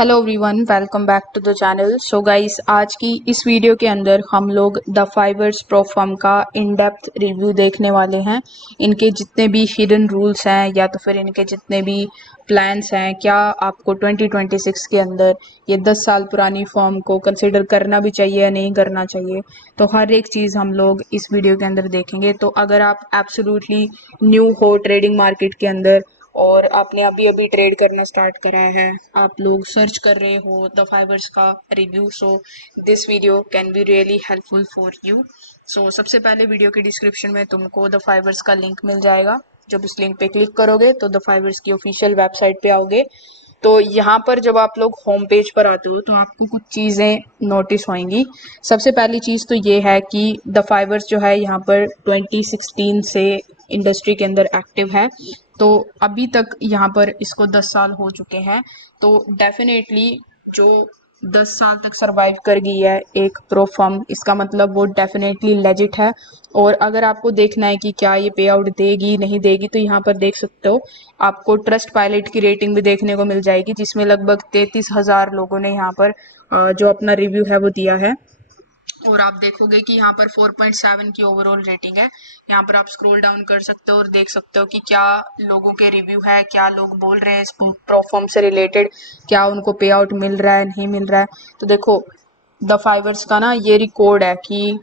Hello everyone, welcome back to the channel. So guys, आज की इस वीडियो के अंदर हम लोग द फाइवर्स प्रो फर्म का इन डेप्थ रिव्यू देखने वाले हैं। इनके जितने भी हिडन रूल्स हैं या तो फिर इनके जितने भी प्लान्स हैं, क्या आपको 2026 के अंदर ये 10 साल पुरानी फर्म को कंसिडर करना भी चाहिए या नहीं करना चाहिए, तो हर एक चीज़ हम लोग इस वीडियो के अंदर देखेंगे। तो अगर आप एब्सोल्युटली न्यू हो ट्रेडिंग मार्केट के अंदर और आपने अभी अभी ट्रेड करना स्टार्ट करा है, आप लोग सर्च कर रहे हो द फाइवर्स का रिव्यू, so this video can be really helpful for you. So सबसे पहले वीडियो के डिस्क्रिप्शन में तुमको द फाइवर्स का लिंक मिल जाएगा। जब इस लिंक पे क्लिक करोगे तो द फाइवर्स की ऑफिशियल वेबसाइट पे आओगे। तो यहाँ पर जब आप लोग होम पेज पर आते हो तो आपको कुछ चीज़ें नोटिस होंगी। सबसे पहली चीज़ तो ये है कि द फाइवर्स जो है यहाँ पर 2016 से इंडस्ट्री के अंदर एक्टिव है। तो अभी तक यहाँ पर इसको 10 साल हो चुके हैं। तो डेफिनेटली जो 10 साल तक सरवाइव कर गई है एक प्रो फर्म, इसका मतलब वो डेफिनेटली लेजिट है। और अगर आपको देखना है कि क्या ये पे आउट देगी नहीं देगी, तो यहाँ पर देख सकते हो आपको ट्रस्ट पायलट की रेटिंग भी देखने को मिल जाएगी, जिसमें लगभग 33,000 लोगों ने यहाँ पर जो अपना रिव्यू है वो दिया है। और आप देखोगे कि यहाँ पर 4.7 की ओवरऑल रेटिंग है। यहाँ पर आप स्क्रॉल डाउन कर सकते हो और देख सकते हो कि क्या लोगों के रिव्यू है, क्या लोग बोल रहे हैं इस प्रोफॉर्म से रिलेटेड, क्या उनको पे आउट मिल रहा है नहीं मिल रहा है। तो देखो, द फाइवर्स का ना ये रिकॉर्ड है कि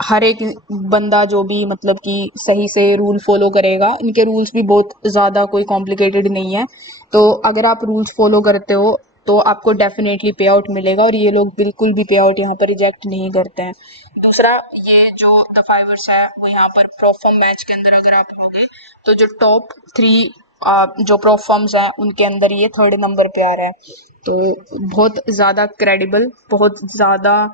हर एक बंदा जो भी मतलब कि सही से रूल फॉलो करेगा, इनके रूल्स भी बहुत ज़्यादा कोई कॉम्प्लिकेटेड नहीं है। तो अगर आप रूल्स फॉलो करते हो तो आपको डेफिनेटली पे आउट मिलेगा, और ये लोग बिल्कुल भी पे आउट यहाँ पर रिजेक्ट नहीं करते हैं। दूसरा, ये जो द फाइवर्स है वो यहाँ पर प्रोफॉर्म मैच के अंदर अगर आप होगे तो जो टॉप 3 जो प्रोफॉर्म्स हैं उनके अंदर ये 3rd नंबर पे आ रहा है। तो बहुत ज़्यादा क्रेडिबल, बहुत ज़्यादा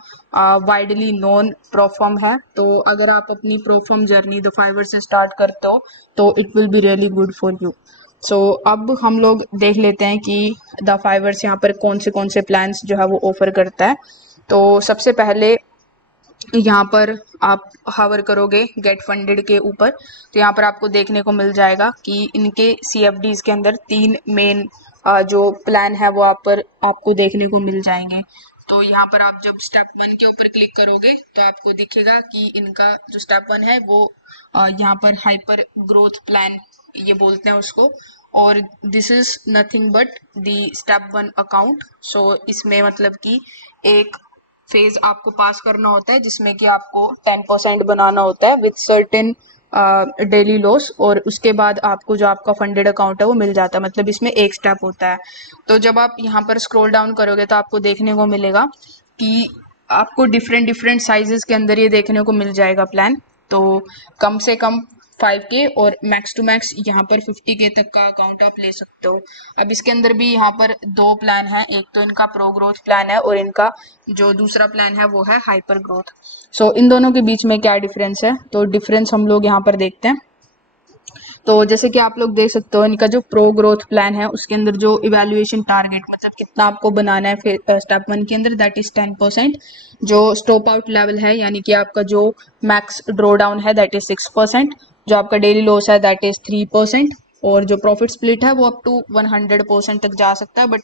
वाइडली नोन प्रोफॉर्म है। तो अगर आप अपनी प्रोफॉर्म जर्नी द फाइवर से स्टार्ट करते हो तो it will be really good for you. So अब हम लोग देख लेते हैं कि द फाइवर्स यहाँ पर कौन से प्लान्स जो है वो ऑफर करता है। तो सबसे पहले यहाँ पर आप हावर करोगे गेट फंडेड के ऊपर, तो यहाँ पर आपको देखने को मिल जाएगा कि इनके CFDs के अंदर 3 मेन जो प्लान है वो आप पर आपको देखने को मिल जाएंगे। तो यहाँ पर आप जब स्टेप 1 के ऊपर क्लिक करोगे तो आपको दिखेगा कि इनका जो स्टेप 1 है वो यहाँ पर हाइपर ग्रोथ प्लान ये बोलते हैं उसको, और this is nothing but the step 1 account. So इसमें मतलब कि एक फेज आपको पास करना होता है जिसमें कि आपको 10% बनाना होता है विद सर्टेन डेली लॉस, और उसके बाद आपको जो आपका फंडेड अकाउंट है वो मिल जाता है। मतलब इसमें एक स्टेप होता है। तो जब आप यहाँ पर स्क्रॉल डाउन करोगे तो आपको देखने को मिलेगा कि आपको डिफरेंट डिफरेंट साइजेस के अंदर ये देखने को मिल जाएगा प्लान। तो कम से कम 5K और मैक्स टू मैक्स यहाँ पर 50K तक का अकाउंट आप ले सकते हो। अब इसके अंदर भी यहाँ पर 2 प्लान है, एक तो इनका प्रो ग्रोथ प्लान है और इनका जो दूसरा प्लान है वो है हाइपर ग्रोथ। सो इन दोनों के बीच में क्या डिफरेंस है, तो डिफरेंस हम लोग यहाँ पर देखते हैं। तो जैसे कि आप लोग देख सकते हो इनका जो प्रो ग्रोथ प्लान है उसके अंदर जो इवैल्यूएशन टारगेट मतलब कितना आपको बनाना है फिर स्टेप 1 के अंदर, दैट इज 10%। जो स्टॉप आउट लेवल है यानी कि आपका जो मैक्स ड्रॉ डाउन है दैट इज 6%। जो आपका डेली लॉस है दैट इज 3%। और जो प्रॉफिट स्प्लिट है वो अप टू 100% तक जा सकता है, बट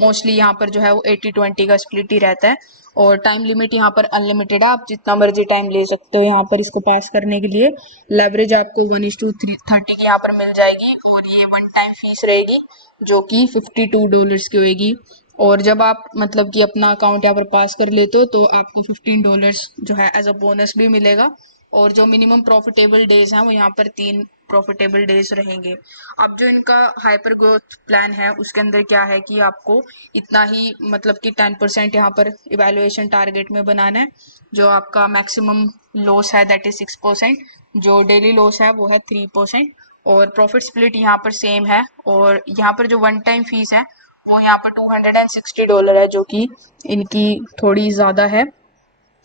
मोस्टली यहाँ पर जो है वो 80-20 का स्प्लिट ही रहता है। और टाइम लिमिट यहाँ पर अनलिमिटेड है, आप जितना मर्जी टाइम ले सकते हो यहाँ पर इसको पास करने के लिए। लेवरेज आपको 1:30 की यहाँ पर मिल जाएगी, और ये वन टाइम फीस रहेगी जो कि $52 की होगी। और जब आप मतलब कि अपना अकाउंट यहाँ पर पास कर लेते हो तो आपको $15 जो है एज अ बोनस भी मिलेगा। और जो मिनिमम प्रॉफिटेबल डेज हैं वो यहाँ पर 3 प्रॉफिटेबल डेज रहेंगे। अब जो इनका हाइपर ग्रोथ प्लान है उसके अंदर क्या है कि आपको इतना ही मतलब कि 10% यहाँ पर इवैल्यूएशन टारगेट में बनाना है। जो आपका मैक्सिमम लॉस है दैट इज 6%, जो डेली लॉस है वो है 3%। और प्रॉफिट स्प्लिट यहाँ पर सेम है। और यहाँ पर जो वन टाइम फीस है वो यहाँ पर $260 है, जो कि इनकी थोड़ी ज़्यादा है।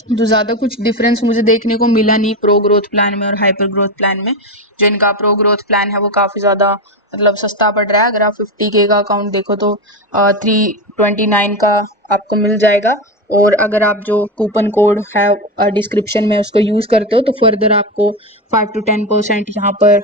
जो ज़्यादा कुछ डिफरेंस मुझे देखने को मिला नहीं प्रो ग्रोथ प्लान में और हाइपर ग्रोथ प्लान में। जो इनका प्रो ग्रोथ प्लान है वो काफ़ी ज़्यादा मतलब सस्ता पड़ रहा है। अगर आप 50K का अकाउंट देखो तो 329 का आपको मिल जाएगा। और अगर आप जो कूपन कोड है डिस्क्रिप्शन में उसको यूज़ करते हो तो फर्दर आपको 5 to 10% यहाँ पर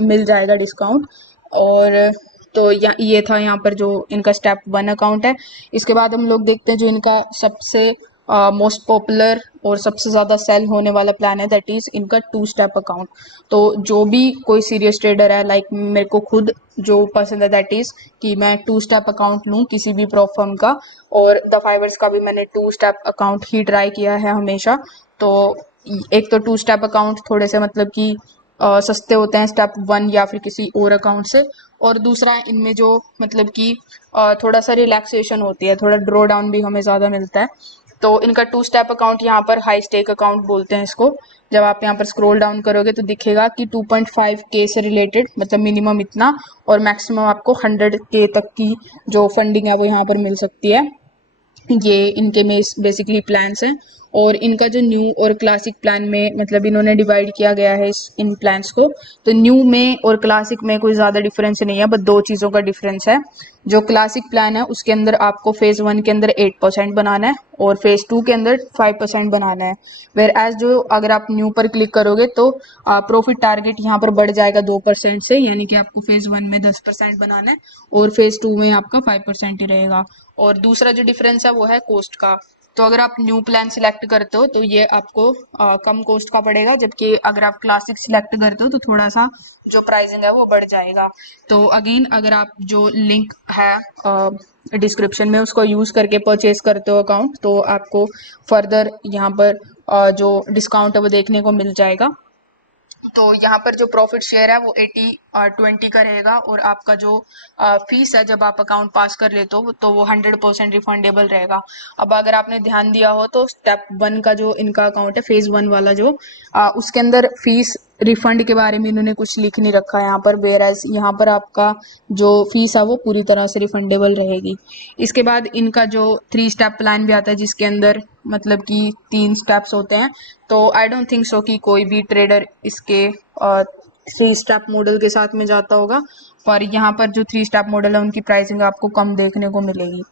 मिल जाएगा डिस्काउंट। और तो ये था यहाँ पर जो इनका स्टेप 1 अकाउंट है। इसके बाद हम लोग देखते हैं जो इनका सबसे मोस्ट पॉपुलर और सबसे ज़्यादा सेल होने वाला प्लान है, दैट इज़ इनका 2 स्टेप अकाउंट। तो जो भी कोई सीरियस ट्रेडर है, लाइक मेरे को खुद जो पसंद है दैट इज़ कि मैं 2 स्टेप अकाउंट लूँ किसी भी प्रॉप फर्म का, और द फाइवर्स का भी मैंने 2 स्टेप अकाउंट ही ट्राई किया है हमेशा। तो एक तो 2 स्टेप अकाउंट थोड़े से मतलब कि सस्ते होते हैं स्टेप 1 या फिर किसी और अकाउंट से, और दूसरा इनमें जो मतलब कि थोड़ा सा रिलैक्सेशन होती है, थोड़ा ड्रॉ डाउन भी हमें ज़्यादा मिलता है। तो इनका 2 स्टेप अकाउंट यहाँ पर हाई स्टेक अकाउंट बोलते हैं इसको। जब आप यहाँ पर स्क्रॉल डाउन करोगे तो दिखेगा कि 2.5K से रिलेटेड मतलब मिनिमम इतना, और मैक्सिमम आपको 100K तक की जो फंडिंग है वो यहाँ पर मिल सकती है। ये इनके में बेसिकली प्लान्स हैं, और इनका जो न्यू और क्लासिक प्लान में मतलब इन्होंने डिवाइड किया गया है इन प्लान्स को। तो न्यू में और क्लासिक में कोई ज़्यादा डिफरेंस नहीं है, बस 2 चीज़ों का डिफरेंस है। जो क्लासिक प्लान है उसके अंदर आपको फेज़ 1 के अंदर 8% बनाना है और फेज़ 2 के अंदर 5% बनाना है। वेयर एज जो अगर आप न्यू पर क्लिक करोगे तो प्रॉफिट टारगेट यहाँ पर बढ़ जाएगा 2% से, यानी कि आपको फेज़ 1 में 10% बनाना है और फेज़ 2 में आपका 5% ही रहेगा। और दूसरा जो डिफरेंस है वो है कॉस्ट का। तो अगर आप न्यू प्लान सिलेक्ट करते हो तो ये आपको कम कॉस्ट का पड़ेगा, जबकि अगर आप क्लासिक सिलेक्ट करते हो तो थोड़ा सा जो प्राइसिंग है वो बढ़ जाएगा। तो अगेन अगर आप जो लिंक है डिस्क्रिप्शन में उसको यूज़ करके परचेज करते हो अकाउंट, तो आपको फर्दर यहाँ पर जो डिस्काउंट है वो देखने को मिल जाएगा। तो यहाँ पर जो प्रॉफिट शेयर है वो 80-20 का रहेगा, और आपका जो फीस है जब आप अकाउंट पास कर लेते हो तो वो 100% रिफंडेबल रहेगा। अब अगर आपने ध्यान दिया हो तो स्टेप 1 का जो इनका अकाउंट है फेज़ 1 वाला जो उसके अंदर फीस रिफंड के बारे में इन्होंने कुछ लिख नहीं रखा है यहाँ पर, वेयरएज यहाँ पर आपका जो फीस है वो पूरी तरह से रिफंडेबल रहेगी। इसके बाद इनका जो 3 स्टेप प्लान भी आता है जिसके अंदर मतलब कि 3 स्टेप्स होते हैं। तो आई डोंट थिंक सो कि कोई भी ट्रेडर इसके 3 स्टेप मॉडल के साथ में जाता होगा, पर यहाँ पर जो 3 स्टेप मॉडल है उनकी प्राइसिंग आपको कम देखने को मिलेगी।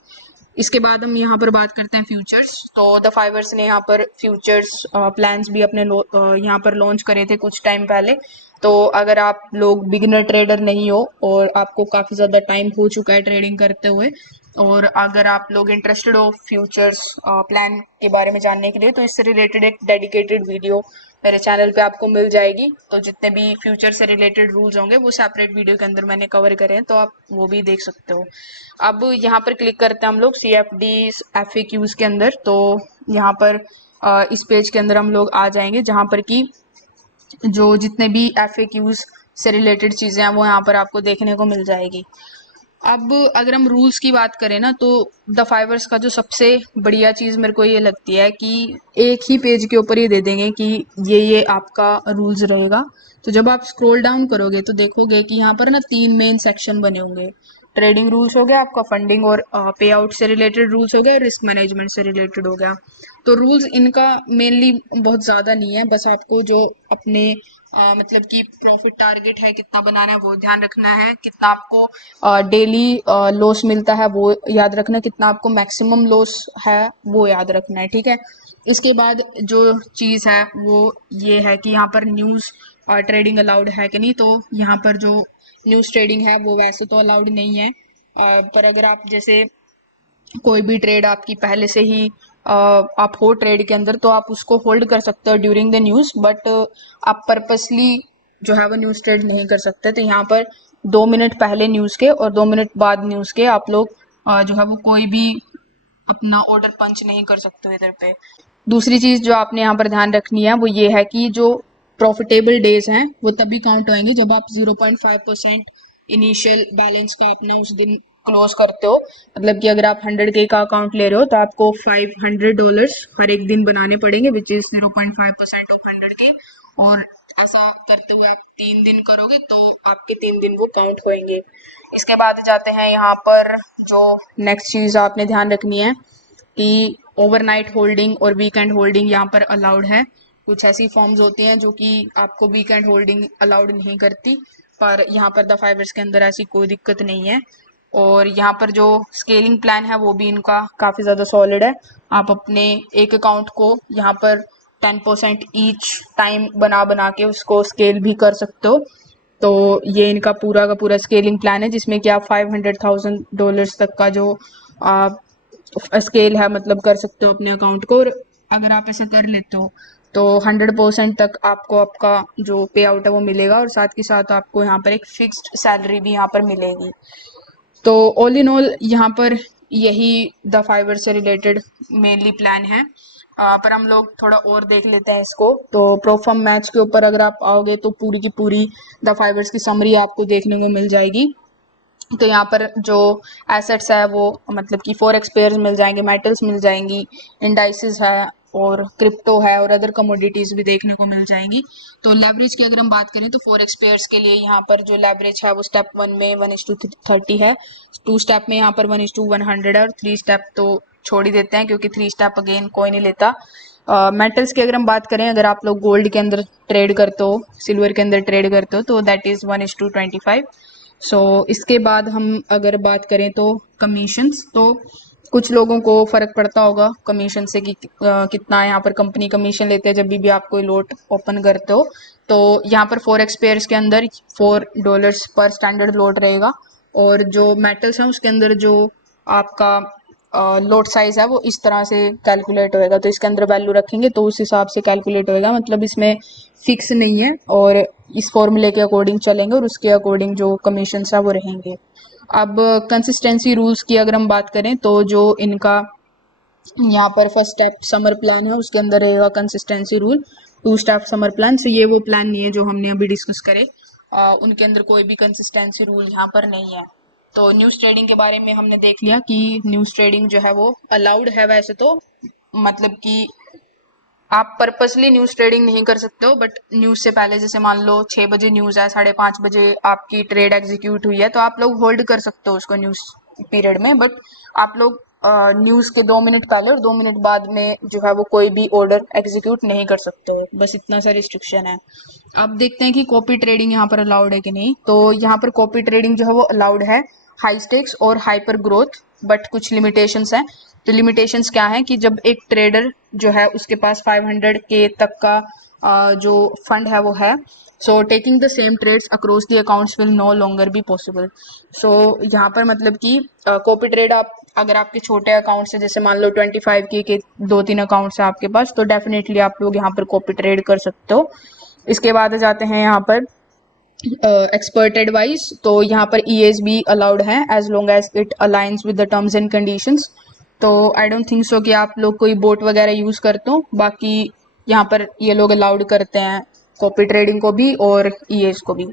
इसके बाद हम यहाँ पर बात करते हैं फ्यूचर्स। तो द फाइवर्स ने यहाँ पर फ्यूचर्स प्लान्स भी अपने यहाँ पर लॉन्च करे थे कुछ टाइम पहले। तो अगर आप लोग बिगिनर ट्रेडर नहीं हो और आपको काफ़ी ज़्यादा टाइम हो चुका है ट्रेडिंग करते हुए, और अगर आप लोग इंटरेस्टेड हो फ्यूचर्स प्लान के बारे में जानने के लिए, तो इससे रिलेटेड एक डेडिकेटेड वीडियो मेरे चैनल पे आपको मिल जाएगी। तो जितने भी फ्यूचर से रिलेटेड रूल्स होंगे वो सेपरेट वीडियो के अंदर मैंने कवर करे हैं, तो आप वो भी देख सकते हो। अब यहाँ पर क्लिक करते हैं हम लोग CFDs FAQs के अंदर। तो यहाँ पर इस पेज के अंदर हम लोग आ जाएंगे जहाँ पर कि जो जितने भी FAQs से रिलेटेड चीज़ें हैं वो यहाँ पर आपको देखने को मिल जाएगी। अब अगर हम रूल्स की बात करें ना, तो द फाइवर्स का जो सबसे बढ़िया चीज़ मेरे को ये लगती है कि एक ही पेज के ऊपर ये दे देंगे कि ये आपका रूल्स रहेगा। तो जब आप स्क्रॉल डाउन करोगे तो देखोगे कि यहाँ पर ना 3 मेन सेक्शन बने होंगे। ट्रेडिंग रूल्स हो गया आपका, फंडिंग और पे आउट से रिलेटेड रूल्स हो गया, और रिस्क मैनेजमेंट से रिलेटेड हो गया। तो रूल्स इनका मेनली बहुत ज़्यादा नहीं है, बस आपको जो अपने मतलब कि प्रॉफिट टारगेट है कितना बनाना है वो ध्यान रखना है, कितना आपको डेली लॉस मिलता है वो याद रखना, कितना आपको मैक्सिमम लॉस है वो याद रखना है, ठीक है। इसके बाद जो चीज़ है वो ये है कि यहाँ पर न्यूज़ ट्रेडिंग अलाउड है कि नहीं। तो यहाँ पर जो न्यूज़ ट्रेडिंग है वो वैसे तो अलाउड नहीं है, पर अगर आप जैसे कोई भी ट्रेड आपकी पहले से ही आप हो ट्रेड के अंदर तो आप उसको होल्ड कर सकते हो ड्यूरिंग द न्यूज़, बट आप पर्पसली जो है वो न्यूज़ ट्रेड नहीं कर सकते। तो यहाँ पर 2 मिनट पहले न्यूज़ के और 2 मिनट बाद न्यूज़ के आप लोग जो है वो कोई भी अपना ऑर्डर पंच नहीं कर सकते हो इधर पे। दूसरी चीज़ जो आपने यहाँ पर ध्यान रखनी है वो ये है कि जो प्रॉफिटेबल डेज हैं वो तभी काउंट होंगे जब आप 0.5% इनिशियल बैलेंस का अपना उस दिन क्लोज करते हो। मतलब कि अगर आप 100K का अकाउंट ले रहे हो तो आपको $500 हर एक दिन बनाने पड़ेंगे, विच इज़ 0.5% ऑफ 100K। और ऐसा करते हुए आप 3 दिन करोगे तो आपके 3 दिन वो काउंट होंगे। इसके बाद जाते हैं यहाँ पर जो नेक्स्ट चीज़ आपने ध्यान रखनी है कि ओवरनाइट होल्डिंग और वीकेंड होल्डिंग यहाँ पर अलाउड है। कुछ ऐसी फॉर्म्स होती हैं जो कि आपको वीकेंड होल्डिंग अलाउड नहीं करती, पर यहाँ पर द फाइवर्स के अंदर ऐसी कोई दिक्कत नहीं है। और यहाँ पर जो स्केलिंग प्लान है वो भी इनका काफ़ी ज़्यादा सॉलिड है। आप अपने एक अकाउंट को यहाँ पर 10% ईच टाइम बना बना के उसको स्केल भी कर सकते हो। तो ये इनका पूरा का पूरा स्केलिंग प्लान है जिसमें कि आप $500,000 तक का जो स्केल है मतलब कर सकते हो अपने अकाउंट को। और अगर आप ऐसा कर लेते हो तो 100% तक आपको आपका जो पे आउट है वो मिलेगा, और साथ के साथ आपको यहाँ पर एक फिक्स्ड सैलरी भी यहाँ पर मिलेगी। तो ऑल इन ऑल यहाँ पर यही द फाइवर से रिलेटेड मेनली प्लान है। पर हम लोग थोड़ा और देख लेते हैं इसको। तो प्रोफॉर्म मैच के ऊपर अगर आप आओगे तो पूरी की पूरी द फाइवर्स की समरी आपको देखने को मिल जाएगी। तो यहाँ पर जो एसेट्स है वो मतलब कि फॉरेक्स पेयर्स मिल जाएंगे, मेटल्स मिल जाएंगी, इंडाइसेस है और क्रिप्टो है और अदर कमोडिटीज भी देखने को मिल जाएंगी। तो लेवरेज की अगर हम बात करें तो फॉरेक्स पेयर्स के लिए यहाँ पर जो लेवरेज है वो स्टेप 1 में 1:30 है, 2 स्टेप में यहाँ पर 1:100 है, और 3 स्टेप तो छोड़ ही देते हैं क्योंकि 3 स्टेप अगेन कोई नहीं लेता। मेटल्स की अगर हम बात करें, अगर आप लोग गोल्ड के अंदर ट्रेड करते हो, सिल्वर के अंदर ट्रेड करते हो, तो दैट इज़ 1:25। इसके बाद हम अगर बात करें तो कमीशंस, तो कुछ लोगों को फ़र्क पड़ता होगा कमीशन से कि कितना यहाँ पर कंपनी कमीशन लेते हैं जब भी आप कोई लॉट ओपन करते हो। तो यहाँ पर फॉरेक्स पेयर्स के अंदर $4 पर स्टैंडर्ड लॉट रहेगा, और जो मेटल्स हैं उसके अंदर जो आपका लॉट साइज है वो इस तरह से कैलकुलेट होएगा। तो इसके अंदर वैल्यू रखेंगे तो उस हिसाब से कैलकुलेट होएगा, मतलब इसमें फिक्स नहीं है, और इस फॉर्मूले के अकॉर्डिंग चलेंगे और उसके अकॉर्डिंग जो कमीशन है वो रहेंगे। अब कंसिस्टेंसी रूल्स की अगर हम बात करें तो जो इनका यहाँ पर फर्स्ट स्टेप समर प्लान है उसके अंदर रहेगा consistency rule. 2 step summer plan से ये वो प्लान नहीं है जो हमने अभी डिस्कस करे, उनके अंदर कोई भी कंसिस्टेंसी रूल यहाँ पर नहीं है। तो न्यूज़ ट्रेडिंग के बारे में हमने देख लिया कि न्यूज़ ट्रेडिंग जो है वो अलाउड है वैसे तो, मतलब कि आप पर्पसली न्यूज़ ट्रेडिंग नहीं कर सकते हो, बट न्यूज़ से पहले जैसे मान लो 6 बजे न्यूज़ है, 5:30 बजे आपकी ट्रेड एग्जीक्यूट हुई है, तो आप लोग होल्ड कर सकते हो उसको न्यूज़ पीरियड में, बट आप लोग न्यूज़ के 2 मिनट पहले और 2 मिनट बाद में जो है वो कोई भी ऑर्डर एग्जीक्यूट नहीं कर सकते हो। बस इतना सा रिस्ट्रिक्शन है। अब देखते हैं कि कॉपी ट्रेडिंग यहाँ पर अलाउड है कि नहीं। तो यहाँ पर कॉपी ट्रेडिंग जो है वो अलाउड है, हाई स्टेक्स और हाइपर ग्रोथ, बट कुछ लिमिटेशंस हैं। तो लिमिटेशंस क्या है कि जब एक ट्रेडर जो है उसके पास 500K तक का जो फंड है वो है, so taking the same trades across the accounts will no longer be possible. So यहाँ पर मतलब कि कॉपी ट्रेड आप अगर आपके छोटे अकाउंट्स है, जैसे मान लो 25K के 2-3 अकाउंट्स है आपके पास, तो डेफिनेटली आप लोग यहाँ पर कॉपी ट्रेड कर सकते हो। इसके बाद जाते हैं यहाँ पर एक्सपर्ट एडवाइस। तो यहाँ पर EAs भी अलाउड है as long as it aligns with the terms and conditions. तो आई डोंट थिंक सो कि आप लोग कोई बोट वगैरह यूज़ करते हो, बाकी यहाँ पर ये लोग अलाउड करते हैं कॉपी ट्रेडिंग को भी और EAs को भी,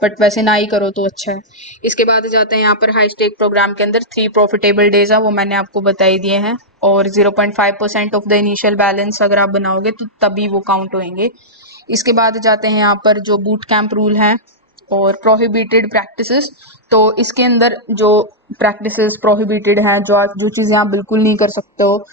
बट वैसे ना ही करो तो अच्छा है। इसके बाद जाते हैं यहाँ पर हाई स्टेक प्रोग्राम के अंदर 3 प्रॉफिटेबल डेज है, वो मैंने आपको बता ही दिए हैं, और 0.5% ऑफ द इनिशियल बैलेंस अगर आप बनाओगे तो तभी वो काउंट होएंगे। इसके बाद जाते हैं यहाँ पर जो बूट कैंप रूल हैं और प्रोहिबिटेड प्रैक्टिसेस। तो इसके अंदर जो प्रैक्टिसेस प्रोहिबिटेड हैं, जो चीज़ें आप बिल्कुल नहीं कर सकते हो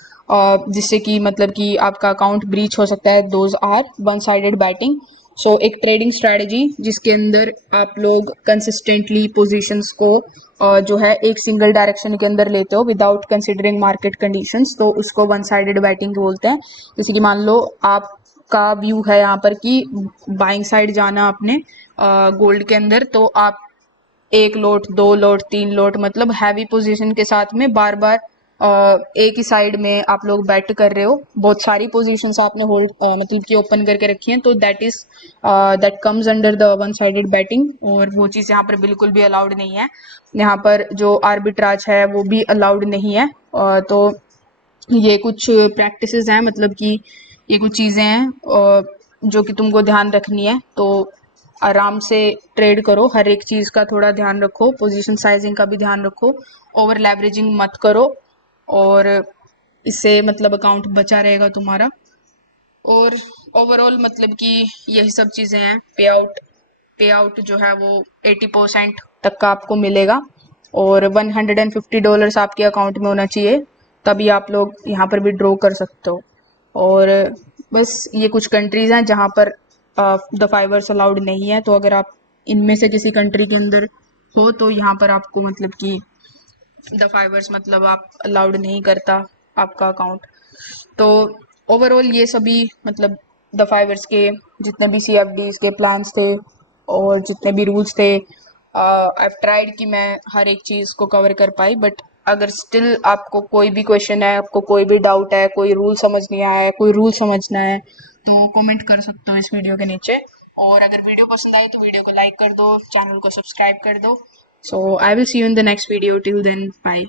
जिससे कि मतलब कि आपका अकाउंट ब्रीच हो सकता है, those are one sided betting. So एक ट्रेडिंग स्ट्रेटजी जिसके अंदर आप लोग कंसिस्टेंटली पोजीशंस को जो है एक सिंगल डायरेक्शन के अंदर लेते हो विदाउट कंसिडरिंग मार्केट कंडीशंस, तो उसको वन साइडेड बैटिंग बोलते हैं। जैसे कि मान लो आप का व्यू है यहाँ पर कि बाइंग साइड जाना अपने गोल्ड के अंदर, तो आप 1 लोट 2 लोट 3 लोट मतलब हैवी पोजीशन के साथ में बार बार एक ही साइड में आप लोग बैट कर रहे हो, बहुत सारी पोजीशंस आपने होल्ड मतलब कि ओपन करके रखी हैं, तो that comes under the one sided batting, और वो चीज़ यहाँ पर बिल्कुल भी अलाउड नहीं है। यहाँ पर जो आर्बिट्राज है वो भी अलाउड नहीं है। तो ये कुछ प्रैक्टिसेस हैं, मतलब कि ये कुछ चीज़ें हैं जो कि तुमको ध्यान रखनी है। तो आराम से ट्रेड करो, हर एक चीज़ का थोड़ा ध्यान रखो, पोजीशन साइजिंग का भी ध्यान रखो, ओवर लेवरेजिंग मत करो, और इससे मतलब अकाउंट बचा रहेगा तुम्हारा। और ओवरऑल मतलब कि यही सब चीज़ें हैं। पे आउट जो है वो 80% तक का आपको मिलेगा, और $150 आपके अकाउंट में होना चाहिए, तभी आप लोग यहाँ पर विड्रॉ कर सकते हो। और बस ये कुछ कंट्रीज़ हैं जहाँ पर द फाइवर्स अलाउड नहीं है, तो अगर आप इनमें से किसी कंट्री के अंदर हो तो यहाँ पर आपको मतलब कि द फाइवर्स मतलब आप अलाउड नहीं करता आपका अकाउंट। तो ओवरऑल ये सभी मतलब द फाइवर्स के जितने भी CFDs के प्लान्स थे और जितने भी रूल्स थे आई ट्राइड कि मैं हर एक चीज़ को कवर कर पाई। बट अगर स्टिल आपको कोई भी क्वेश्चन है, आपको कोई भी डाउट है, कोई रूल समझ नहीं आया है, कोई रूल समझना है, तो कमेंट कर सकते हो इस वीडियो के नीचे। और अगर वीडियो पसंद आए तो वीडियो को लाइक कर दो, चैनल को सब्सक्राइब कर दो। So I will see you in the next video. Till then bye.